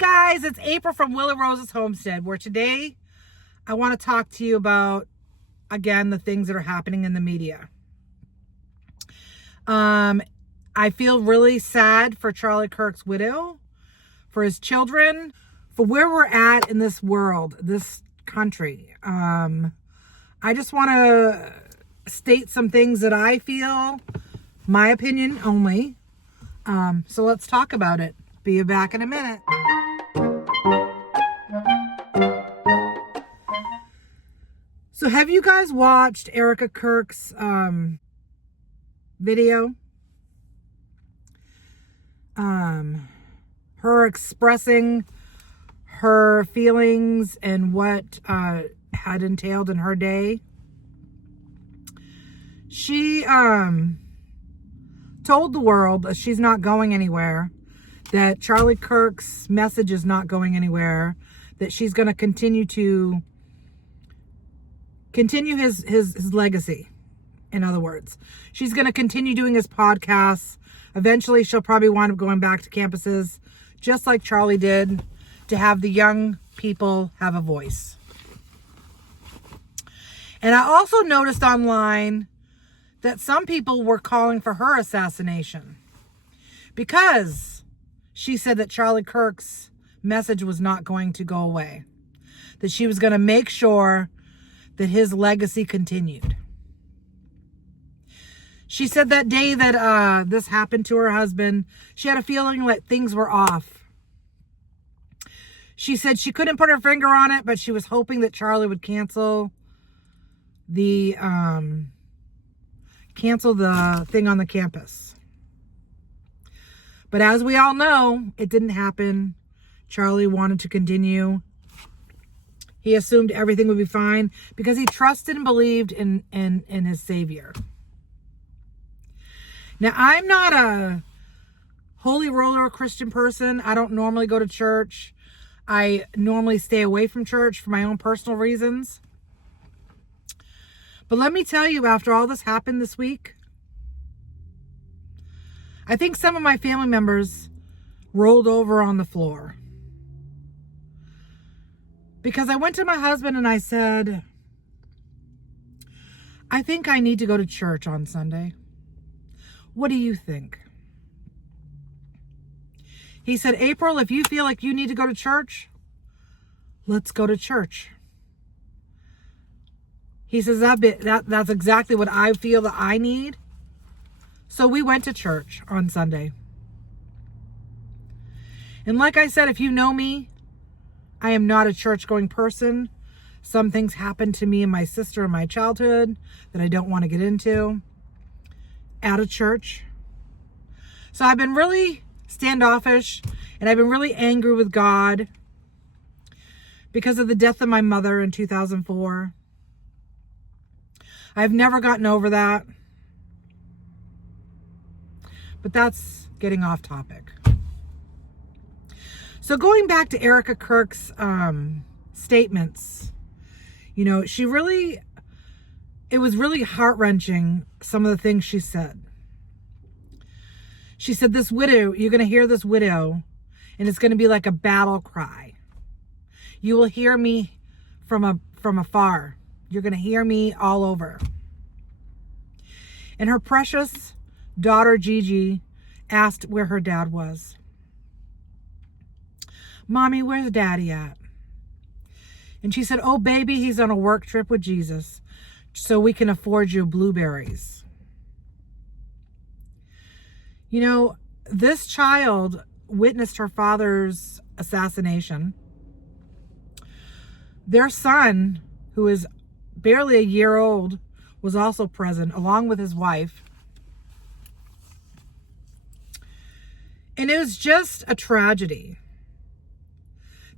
guys, it's April from Willow Rose's Homestead, where today I want to talk to you about, again, the things that are happening in the media. I feel really sad for Charlie Kirk's widow, for his children, for where we're at in this world, this country. I just want to state some things that I feel, my opinion only. So let's talk about it. Be back in a minute. So have you guys watched Erica Kirk's video? Her expressing her feelings and what had entailed in her day. She told the world that she's not going anywhere, that Charlie Kirk's message is not going anywhere, that she's going to continue his legacy. In other words, she's going to continue doing his podcasts. Eventually, she'll probably wind up going back to campuses, just like Charlie did, to have the young people have a voice. And I also noticed online that some people were calling for her assassination because she said that Charlie Kirk's message was not going to go away, that she was going to make sure that his legacy continued. She said that day that this happened to her husband, she had a feeling that things were off. She said she couldn't put her finger on it, but she was hoping that Charlie would cancel the thing on the campus. But as we all know, it didn't happen. Charlie wanted to continue. He assumed everything would be fine because he trusted and believed in his Savior. Now, I'm not a holy roller Christian person. I don't normally go to church. I normally stay away from church for my own personal reasons. But let me tell you, after all this happened this week, I think some of my family members rolled over on the floor. Because I went to my husband and I said, I think I need to go to church on Sunday. What do you think? He said, April, if you feel like you need to go to church, let's go to church. He says, that's exactly what I feel that I need. So we went to church on Sunday. And like I said, if you know me, I am not a church-going person. Some things happened to me and my sister in my childhood that I don't want to get into at a church. So I've been really standoffish and I've been really angry with God because of the death of my mother in 2004. I've never gotten over that. But that's getting off topic. So going back to Erica Kirk's statements, you know, it was really heart-wrenching, some of the things she said. She said, this widow, you're going to hear this widow, and it's going to be like a battle cry. You will hear me from afar. You're going to hear me all over. And her precious daughter, Gigi, asked where her dad was. Mommy, where's Daddy at? And she said, oh, baby, he's on a work trip with Jesus, so we can afford you blueberries. You know, this child witnessed her father's assassination. Their son, who is barely a year old, was also present, along with his wife. And it was just a tragedy.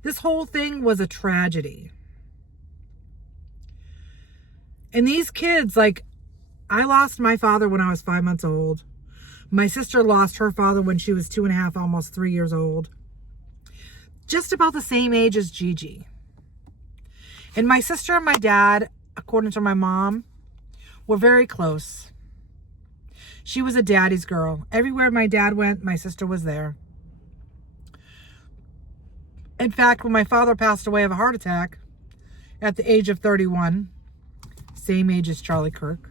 This whole thing was a tragedy. And these kids, like, I lost my father when I was 5 months old. My sister lost her father when she was 2.5, almost 3 years old. Just about the same age as Gigi. And my sister and my dad, according to my mom, were very close. She was a daddy's girl. Everywhere my dad went, my sister was there. In fact, when my father passed away of a heart attack at the age of 31, same age as Charlie Kirk,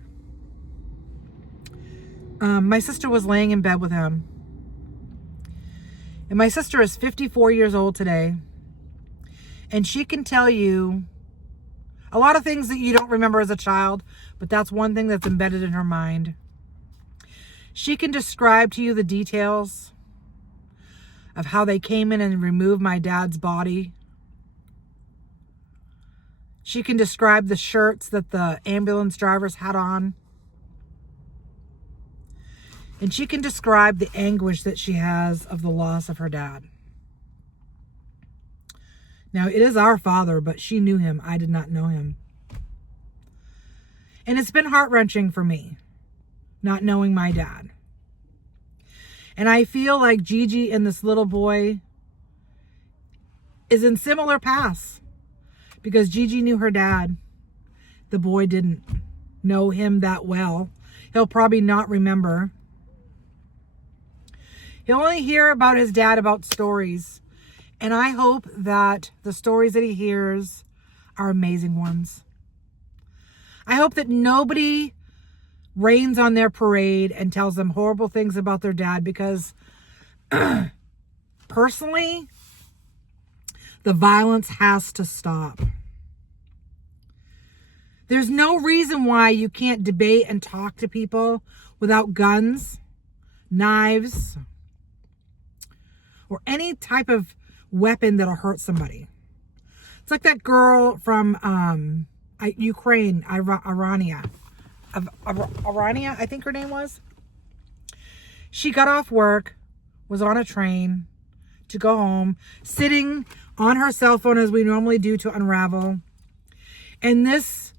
my sister was laying in bed with him. And my sister is 54 years old today. And she can tell you a lot of things that you don't remember as a child, but that's one thing that's embedded in her mind. She can describe to you the details of how they came in and removed my dad's body. She can describe the shirts that the ambulance drivers had on. And she can describe the anguish that she has of the loss of her dad. Now, it is our father, but she knew him. I did not know him. And it's been heart-wrenching for me, not knowing my dad. And I feel like Gigi and this little boy is in similar paths. Because Gigi knew her dad. The boy didn't know him that well. He'll probably not remember. He'll only hear about his dad about stories. And I hope that the stories that he hears are amazing ones. I hope that nobody rains on their parade and tells them horrible things about their dad, because personally, the violence has to stop. There's no reason why you can't debate and talk to people without guns, knives, or any type of weapon that'll hurt somebody. It's like that girl from Ukraine, Irania, I think her name was. She got off work, was on a train to go home, sitting on her cell phone as we normally do to unravel. And this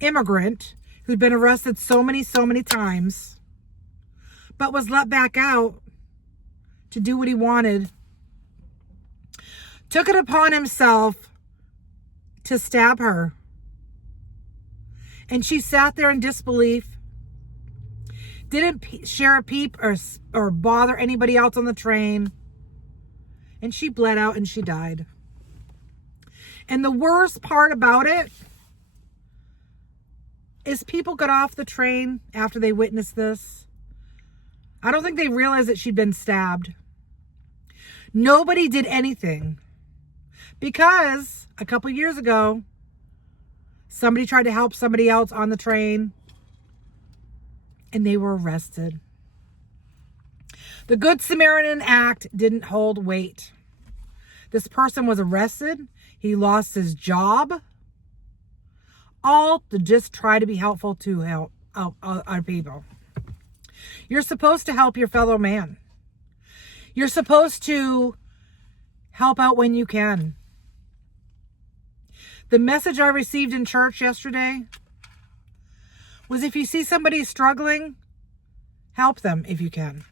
immigrant who'd been arrested so many times, but was let back out to do what he wanted, took it upon himself to stab her. And she sat there in disbelief, didn't share a peep or bother anybody else on the train. And she bled out and she died. And the worst part about it is people got off the train after they witnessed this. I don't think they realized that she'd been stabbed. Nobody did anything. Because a couple years ago, somebody tried to help somebody else on the train and they were arrested. The Good Samaritan Act didn't hold weight. This person was arrested. He lost his job. All to just try to be helpful to help other people. You're supposed to help your fellow man. You're supposed to help out when you can. The message I received in church yesterday was, if you see somebody struggling, help them if you can.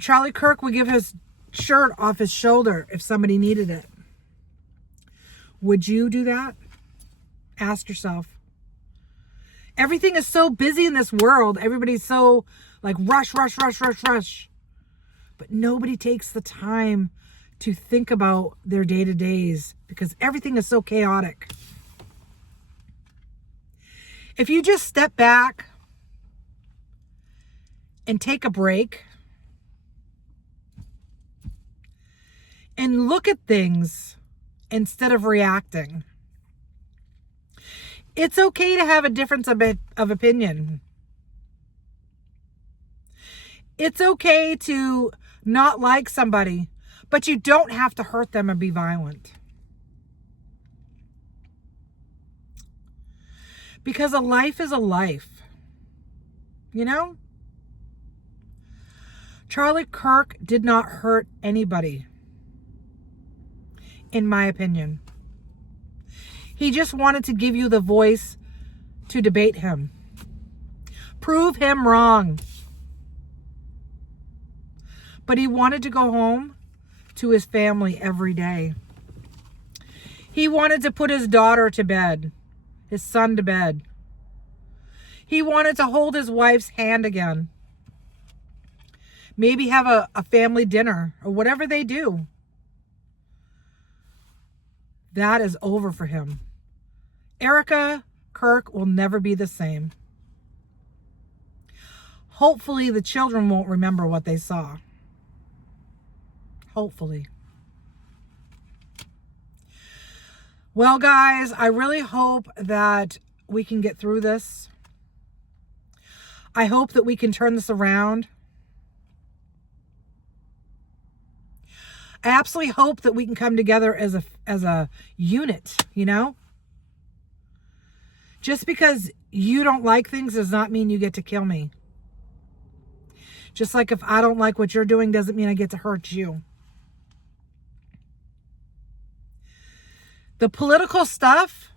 Charlie Kirk would give his shirt off his shoulder if somebody needed it. Would you do that? Ask yourself. Everything is so busy in this world. Everybody's so like rush. But nobody takes the time to think about their day-to-days because everything is so chaotic. If you just step back and take a break and look at things instead of reacting, it's okay to have a difference of opinion. It's okay to not like somebody, but you don't have to hurt them and be violent. Because a life is a life. You know? Charlie Kirk did not hurt anybody, in my opinion. He just wanted to give you the voice to debate him. Prove him wrong. But he wanted to go home to his family every day. He wanted to put his daughter to bed, his son to bed. He wanted to hold his wife's hand again. Maybe have a family dinner or whatever they do. That is over for him. Erica Kirk will never be the same. Hopefully the children won't remember what they saw. Hopefully. Well, guys, I really hope that we can get through this. I hope that we can turn this around. I absolutely hope that we can come together as a unit, you know? Just because you don't like things does not mean you get to kill me. Just like if I don't like what you're doing doesn't mean I get to hurt you. The political stuff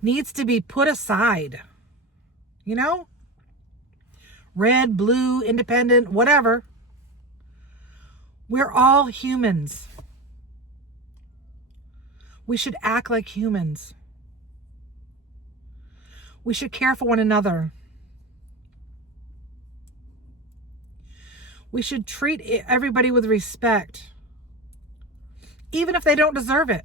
needs to be put aside. You know? Red, blue, independent, whatever. We're all humans. We should act like humans. We should care for one another. We should treat everybody with respect, even if they don't deserve it.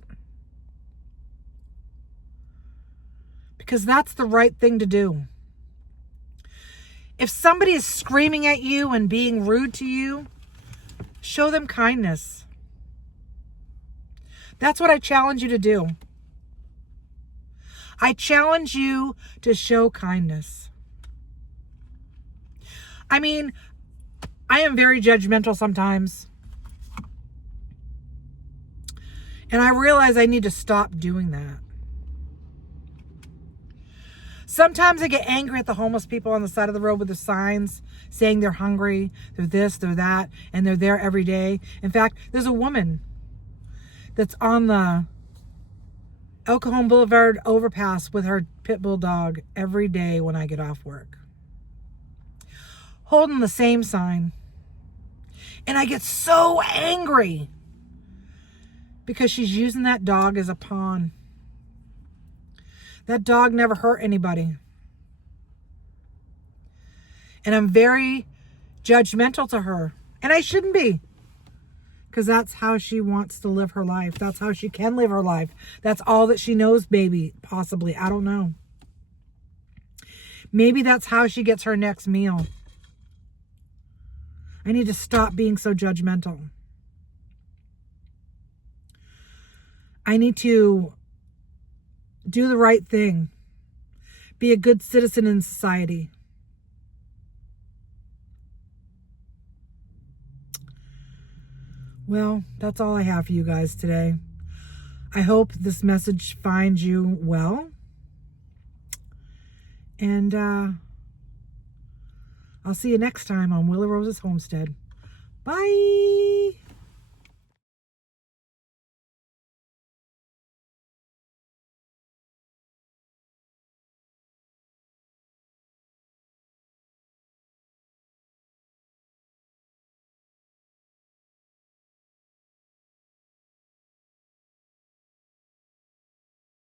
Because that's the right thing to do. If somebody is screaming at you and being rude to you, show them kindness. That's what I challenge you to do. I challenge you to show kindness. I mean, I am very judgmental sometimes. And I realize I need to stop doing that. Sometimes I get angry at the homeless people on the side of the road with the signs saying they're hungry, they're this, they're that, and they're there every day. In fact, there's a woman that's on the El Cajon Boulevard overpass with her pit bull dog every day when I get off work, holding the same sign. And I get so angry because she's using that dog as a pawn. That dog never hurt anybody. And I'm very judgmental to her. And I shouldn't be. Because that's how she wants to live her life. That's how she can live her life. That's all that she knows, maybe, possibly. I don't know. Maybe that's how she gets her next meal. I need to stop being so judgmental. I need to do the right thing. Be a good citizen in society. Well, that's all I have for you guys today. I hope this message finds you well. And I'll see you next time on Willow Rose's Homestead. Bye.